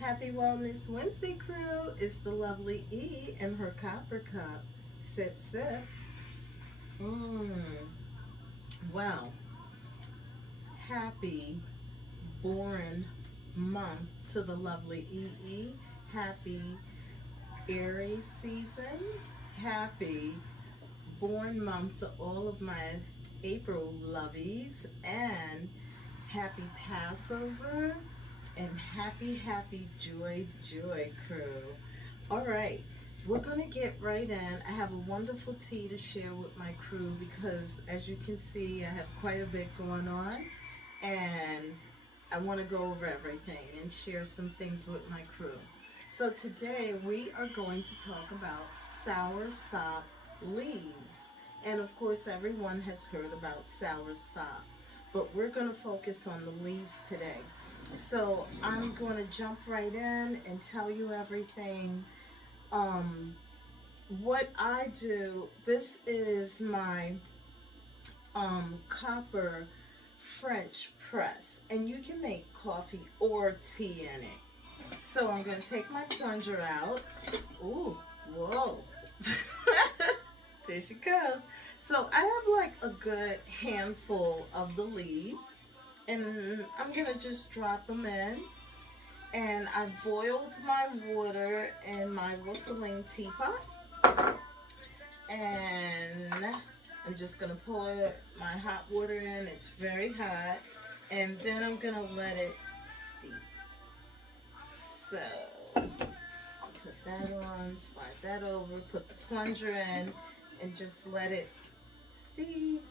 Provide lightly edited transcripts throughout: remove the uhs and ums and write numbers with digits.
Happy Wellness Wednesday, crew. It's the lovely E and her copper cup. Sip, sip. Mmm. Wow. Happy born month to the lovely E.E. Happy Aries season. Happy born month to all of my April lovies. And happy Passover. And happy joy crew. All right, we're gonna get right in. I have a wonderful tea to share with my crew because as you can see, I have quite a bit going on and I want to go over everything and share some things with my crew. So today we are going to talk about soursop leaves. And of course, everyone has heard about soursop, but we're going to focus on the leaves today. So I'm going to jump right in and tell you everything. Um, what I do, this is my copper French press, and you can make coffee or tea in it. So I'm going to take my plunger out. Ooh, whoa. There she goes. So I have like a good handful of the leaves, and I'm going to just drop them in. And I've boiled my water in my whistling teapot. And I'm just going to pour my hot water in. It's very hot. And then I'm going to let it steep. So, put that on, slide that over, put the plunger in, and just let it steep.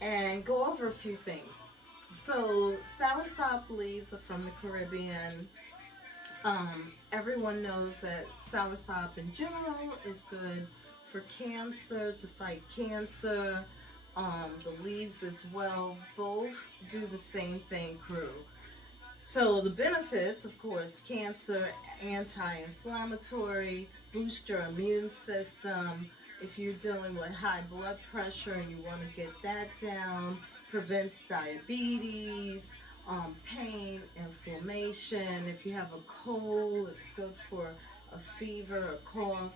And go over a few things. So, soursop leaves are from the Caribbean. Everyone knows that soursop in general is good for cancer, to fight cancer. The leaves as well, both do the same thing, crew. So the benefits, of course, cancer, anti-inflammatory, boost your immune system. If you're dealing with high blood pressure and you want to get that down, prevents diabetes, pain, inflammation. If you have a cold, it's good for a fever, a cough.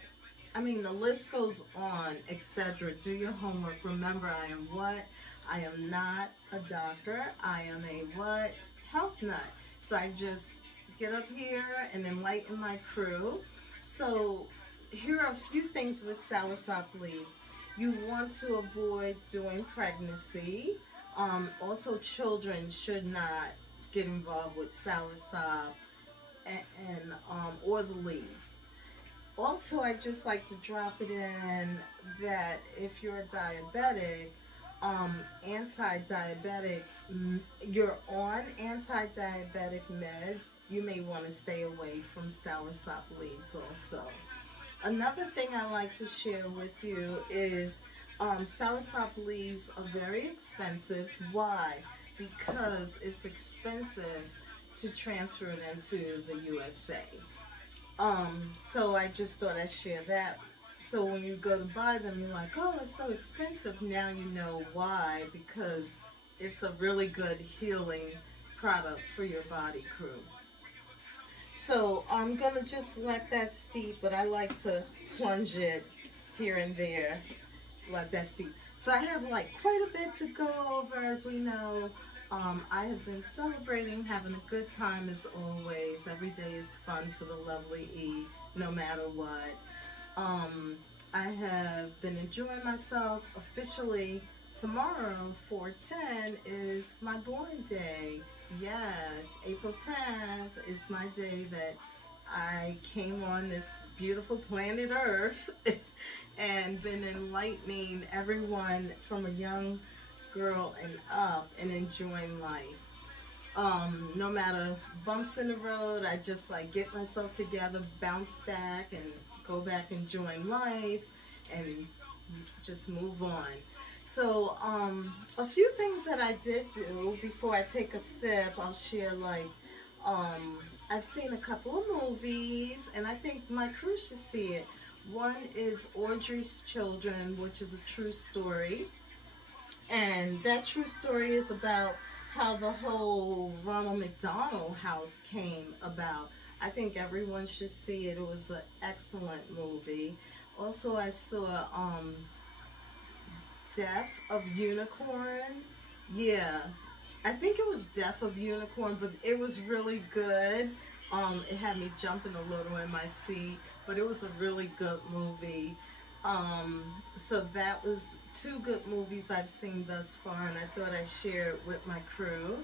I mean, the list goes on, etc. Do your homework. Remember, I am what? I am not a doctor. I am a what? Health nut. So I just get up here and enlighten my crew. So here are a few things with soursop leaves. You want to avoid during pregnancy. Also, children should not get involved with soursop and or the leaves. Also, I just like to drop it in that if you're diabetic, anti-diabetic, you're on anti-diabetic meds, you may want to stay away from soursop leaves also. Another thing I like to share with you is soursop leaves are very expensive. Why? Because it's expensive to transfer it into the USA. So I just thought I'd share that. So when you go to buy them, you're like, oh, it's so expensive. Now you know why, because it's a really good healing product for your body, crew. So I'm gonna just let that steep, but I like to plunge it here and there, let that steep. So I have like quite a bit to go over, as we know. I have been celebrating, having a good time as always. Every day is fun for the lovely E, no matter what. I have been enjoying myself. Officially, tomorrow, 4/10, is my born day. Yes, April 10th is my day that I came on this beautiful planet Earth and been enlightening everyone from a young girl and up and enjoying life. No matter bumps in the road, I just like get myself together, bounce back, and go back and join life and just move on. So, a few things that I did do before I take a sip, I'll share like, I've seen a couple of movies and I think my crew should see it. One is Audrey's Children, which is a true story. And that true story is about how the whole Ronald McDonald House came about. I think everyone should see it. It was an excellent movie. Also, I saw Death of Unicorn. Yeah, I think it was Death of Unicorn, but it was really good. It had me jumping a little in my seat, but it was a really good movie. So that was two good movies I've seen thus far, and I thought I'd share it with my crew.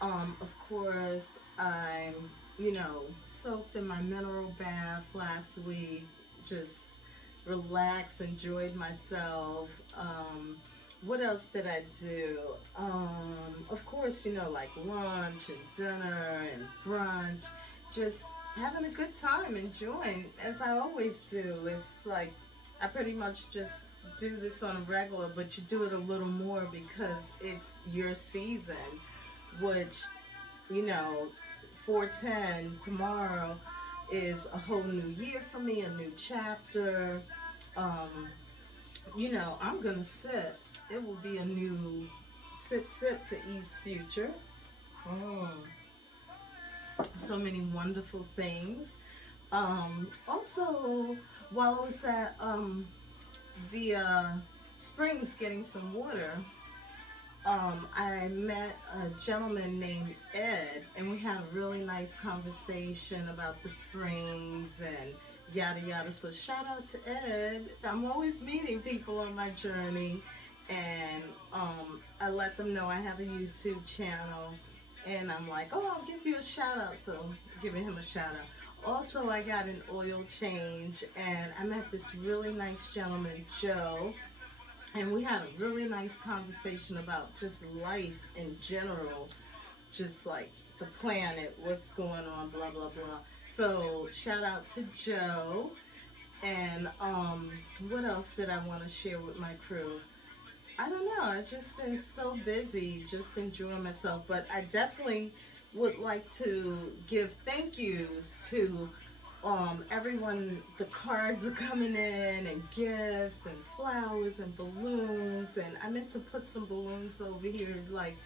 Of course, I'm, soaked in my mineral bath last week, just relaxed, enjoyed myself. What else did I do? Of course, like lunch and dinner and brunch, just having a good time, enjoying, as I always do. It's like I pretty much just do this on a regular, but you do it a little more because it's your season, which, you know, 410 tomorrow is a whole new year for me, a new chapter. Um, I'm gonna sip. It will be a new sip to E's future. Mm. So many wonderful things. Also, while I was at the springs getting some water, I met a gentleman named Ed, and we had a really nice conversation about the springs and yada yada. So shout out to Ed. I'm always meeting people on my journey, and I let them know I have a YouTube channel, and I'm like, oh, I'll give you a shout out. So giving him a shout out. Also, I got an oil change, and I met this really nice gentleman, Joe, and we had a really nice conversation about just life in general, just like the planet, what's going on, blah blah blah. So shout out to Joe. And what else did I want to share with my crew? I don't know. I've just been so busy, just enjoying myself. But I definitely would like to give thank yous to everyone. The cards are coming in, and gifts, and flowers, and balloons. And I meant to put some balloons over here, like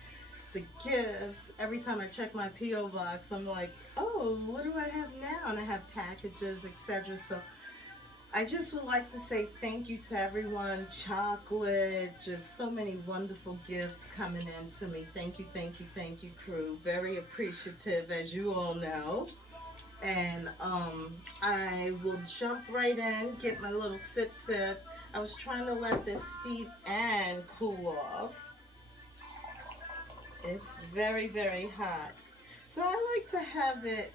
the gifts. Every time I check my PO box, I'm like, oh, what do I have now? And I have packages, etc. So I just would like to say thank you to everyone. Chocolate, just so many wonderful gifts coming in to me. Thank you, crew. Very appreciative, as you all know. And I will jump right in, get my little sip. I was trying to let this steep and cool off. It's very, very hot. So I like to have it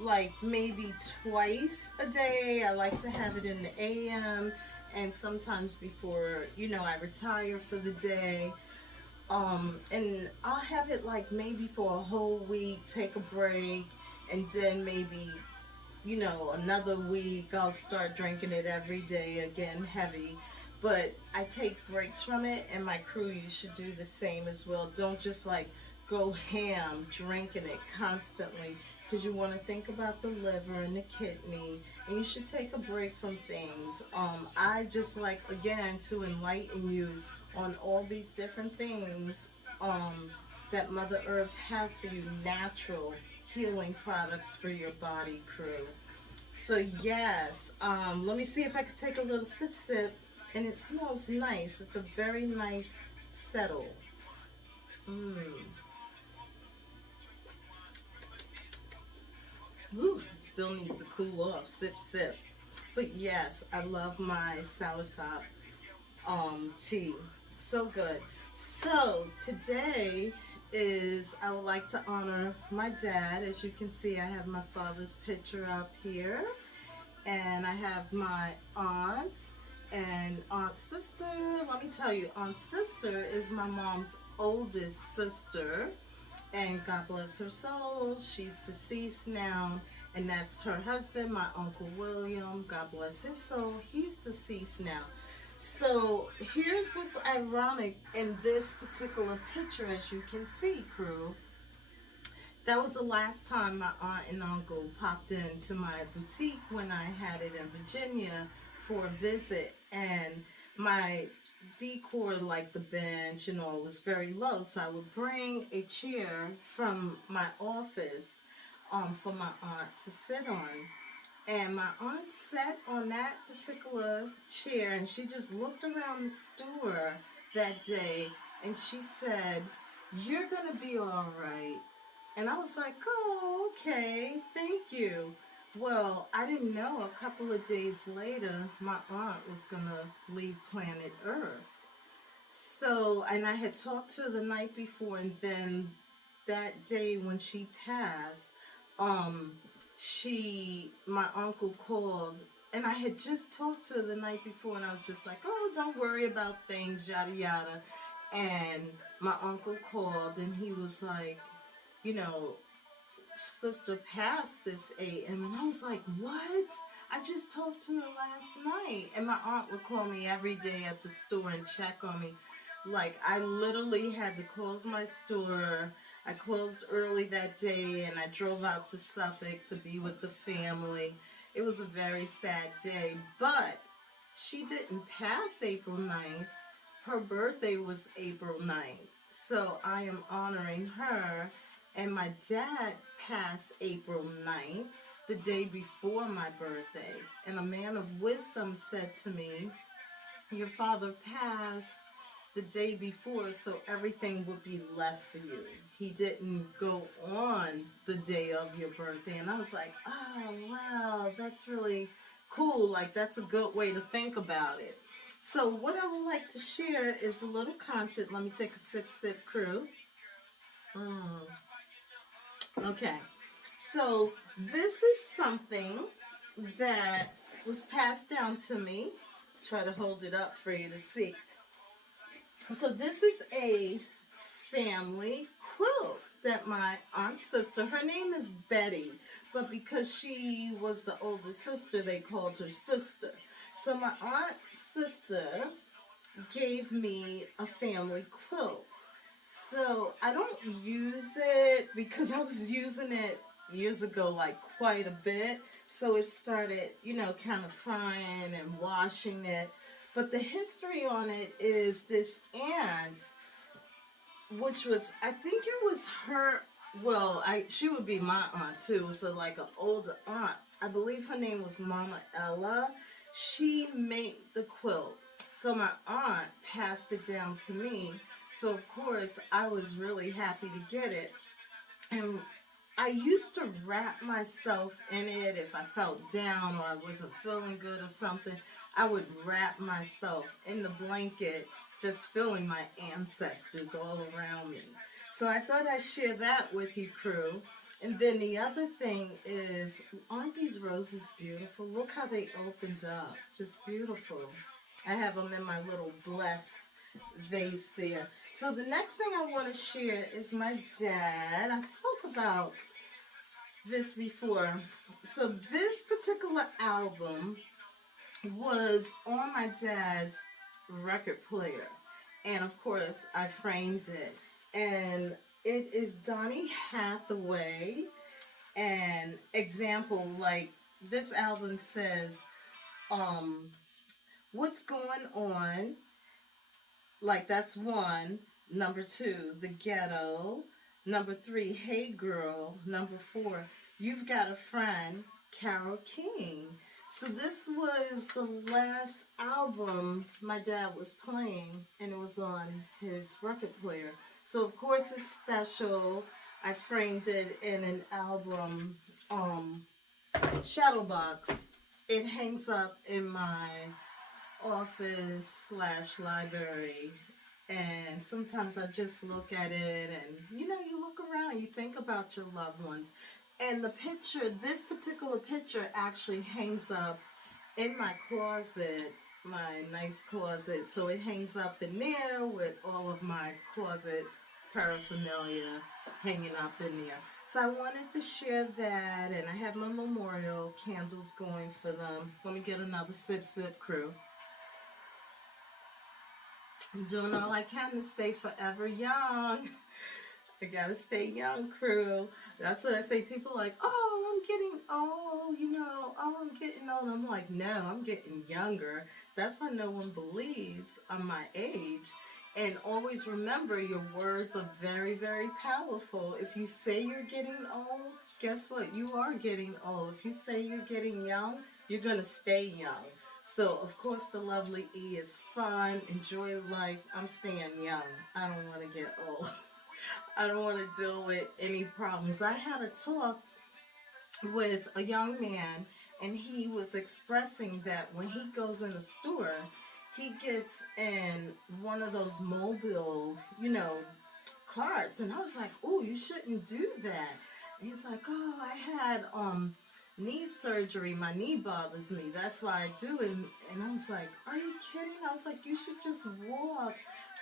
like maybe twice a day. I like to have it in the AM and sometimes before, I retire for the day. And I'll have it like maybe for a whole week, take a break, and then maybe, another week I'll start drinking it every day again, heavy. But I take breaks from it, and my crew, you should do the same as well. Don't just like go ham drinking it constantly, because you want to think about the liver and the kidney, and you should take a break from things. I just like, again, to enlighten you on all these different things that Mother Earth have for you, natural healing products for your body, crew. So yes, let me see if I could take a little sip, and it smells nice. It's a very nice settle. Mm. Woo, still needs to cool off. Sip. But yes, I love my soursop tea. So good. So today I would like to honor my dad. As you can see, I have my father's picture up here, and I have my aunt and aunt sister. Let me tell you, aunt sister is my mom's oldest sister, and God bless her soul. She's deceased now, and that's her husband, my Uncle William. God bless his soul. He's deceased now. So here's what's ironic in this particular picture, as you can see, crew. That was the last time my aunt and uncle popped into my boutique when I had it in Virginia for a visit, and my decor, like the bench was very low, so I would bring a chair from my office for my aunt to sit on. And my aunt sat on that particular chair and she just looked around the store that day and she said, "You're going to be all right." And I was like, "Oh, okay, thank you." Well, I didn't know a couple of days later my aunt was going to leave planet Earth. So, and I had talked to her the night before, and then that day when she passed, um, my uncle called, and I had just talked to her the night before, and I was just like, "Oh, don't worry about things, yada yada." And my uncle called, and he was like, you know, "Sister passed this AM," and I was like, "What?" I just talked to her last night, and my aunt would call me every day at the store and check on me. Like, I literally had to close my store. I closed early that day, and I drove out to Suffolk to be with the family. It was a very sad day, but she didn't pass April 9th. Her birthday was April 9th. So I am honoring her. And my dad passed April 9th, the day before my birthday. And a man of wisdom said to me, "Your father passed the day before, so everything would be left for you. He didn't go on the day of your birthday." And I was like, "Oh, wow, that's really cool. Like, that's a good way to think about it." So what I would like to share is a little content. Let me take a sip, crew. Mm. Okay. So this is something that was passed down to me. Try to hold it up for you to see. So this is a family quilt that my aunt's sister, her name is Betty, but because she was the oldest sister, they called her sister. So my aunt's sister gave me a family quilt. So I don't use it because I was using it years ago, like quite a bit. So it started, kind of frying and washing it. But the history on it is this aunt, which was, I think it was her, well, she would be my aunt too, so like an older aunt. I believe her name was Mama Ella. She made the quilt. So my aunt passed it down to me. So of course I was really happy to get it. And I used to wrap myself in it if I felt down or I wasn't feeling good or something. I would wrap myself in the blanket, just feeling my ancestors all around me. So I thought I'd share that with you, crew. And then the other thing is, aren't these roses beautiful? Look how they opened up. Just beautiful. I have them in my little blessed vase there. So the next thing I want to share is my dad. I spoke about this before. So this particular album was on my dad's record player. And of course, I framed it. And it is Donny Hathaway. And example, like this album says, "What's going on?" Like that's one. Number two, "The Ghetto." Number three, "Hey Girl." Number four, "You've Got a Friend," Carole King. So this was the last album my dad was playing, and it was on his record player. So of course it's special. I framed it in an album shadow box. It hangs up in my office slash library, and sometimes I just look at it and you look around, you think about your loved ones. And the picture, this particular picture actually hangs up in my closet, my nice closet. So it hangs up in there with all of my closet paraphernalia hanging up in there. So I wanted to share that, and I have my memorial candles going for them. Let me get another sip, crew. I'm doing all I can to stay forever young. I gotta stay young, crew. That's what I say. People are like, "Oh, I'm getting old, oh, I'm getting old." I'm like, no, I'm getting younger. That's why no one believes I'm my age. And always remember, your words are very, very powerful. If you say you're getting old, guess what? You are getting old. If you say you're getting young, you're going to stay young. So, of course, the lovely E is fun. Enjoy life. I'm staying young. I don't want to get old. I don't want to deal with any problems. I had a talk with a young man, and he was expressing that when he goes in a store, he gets in one of those mobile, carts. And I was like, oh, you shouldn't do that. And he's like, oh, I had knee surgery. My knee bothers me. That's why I do it. And I was like, are you kidding? I was like, you should just walk.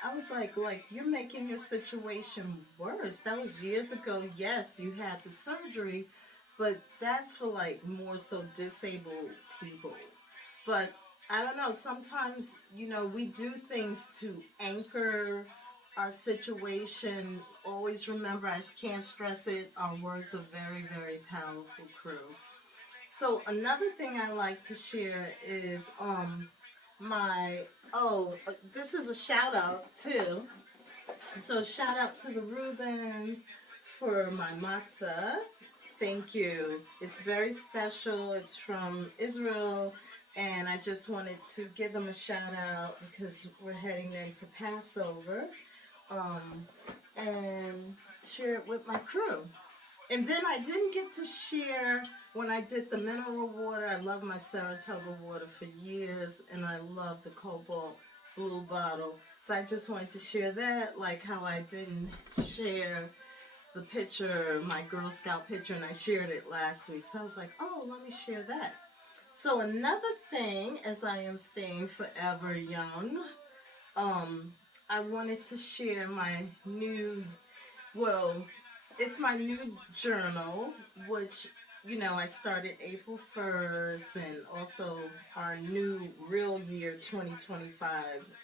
I was like you're making your situation worse. That was years ago. Yes, you had the surgery, but that's for like more so disabled people. But I don't know, sometimes, we do things to anchor our situation. Always remember, I can't stress it, our words are very, very powerful, crew. So another thing I like to share is my this is a shout out too. So shout out to the Rubens for my matzah. Thank you. It's very special. It's from Israel, and I just wanted to give them a shout out because we're heading into Passover, um, and share it with my crew. And then I didn't get to share when I did the mineral water. I love my Saratoga water for years, and I love the cobalt blue bottle. So I just wanted to share that, like how I didn't share the picture, my Girl Scout picture, and I shared it last week. So I was like, oh, let me share that. So another thing, as I am staying forever young, I wanted to share my new, well, it's my new journal, which, I started April 1st, and also our new real year 2025.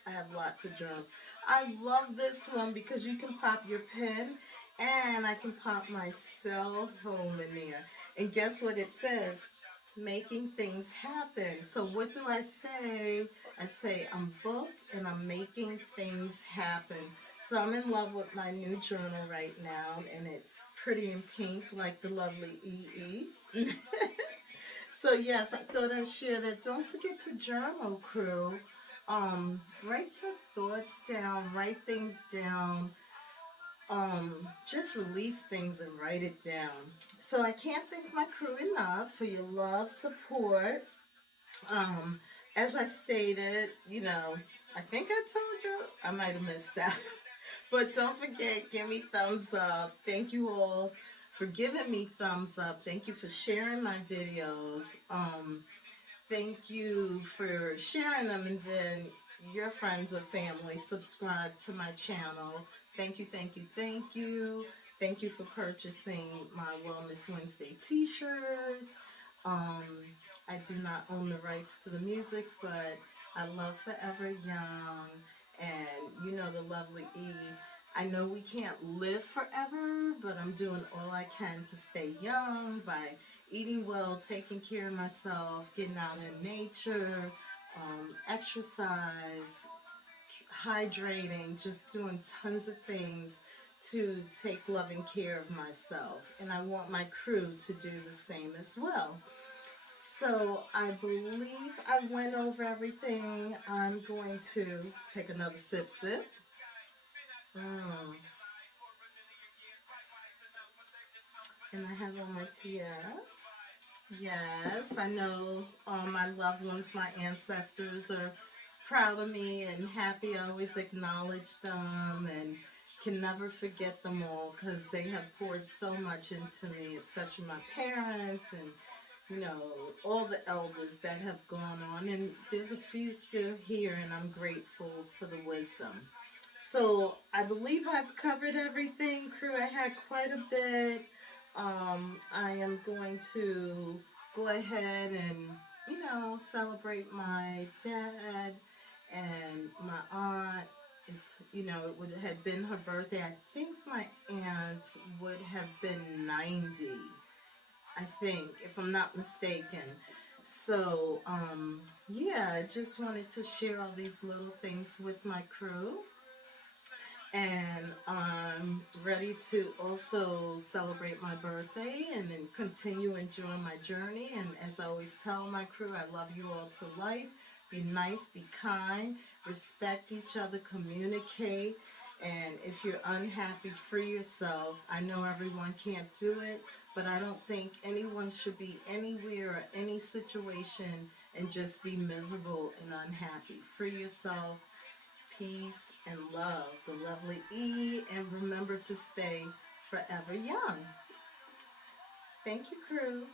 I have lots of journals. I love this one because you can pop your pen, and I can pop my cell phone in there. And guess what it says? Making things happen. So what do I say? I say I'm booked and I'm making things happen. So I'm in love with my new journal right now, and it's pretty in pink like the lovely E.E.E. So yes, I thought I'd share that. Don't forget to journal, crew. Write your thoughts down, write things down. Just release things and write it down. So I can't thank my crew enough for your love, support. Um, as I stated, I think I told you, I might have missed that. But don't forget, give me thumbs up. Thank you all for giving me thumbs up. Thank you for sharing my videos. Thank you for sharing them, and then your friends or family subscribe to my channel. Thank you, thank you, thank you. Thank you for purchasing my Wellness Wednesday t-shirts. Um, I do not own the rights to the music, but I love Forever Young, and the lovely E. I know we can't live forever, but I'm doing all I can to stay young by eating well, taking care of myself, getting out in nature, exercise, hydrating, just doing tons of things to take loving care of myself. And I want my crew to do the same as well. So I believe I went over everything. I'm going to take another sip. Mm. And I have on my tiara. Yes, I know my loved ones, my ancestors are proud of me and happy. I always acknowledge them and can never forget them all because they have poured so much into me, especially my parents and, all the elders that have gone on. And there's a few still here, and I'm grateful for the wisdom. So I believe I've covered everything, crew. I had quite a bit. I am going to go ahead and, celebrate my dad and my aunt. It would have been her birthday. I think my aunt would have been 90, I think, if I'm not mistaken. So, yeah, I just wanted to share all these little things with my crew. And I'm ready to also celebrate my birthday and then continue enjoying my journey. And as I always tell my crew, I love you all to life. Be nice, be kind, respect each other, communicate. And if you're unhappy, free yourself. I know everyone can't do it, but I don't think anyone should be anywhere or any situation and just be miserable and unhappy. Free yourself, peace, and love. The lovely E, and remember to stay forever young. Thank you, crew.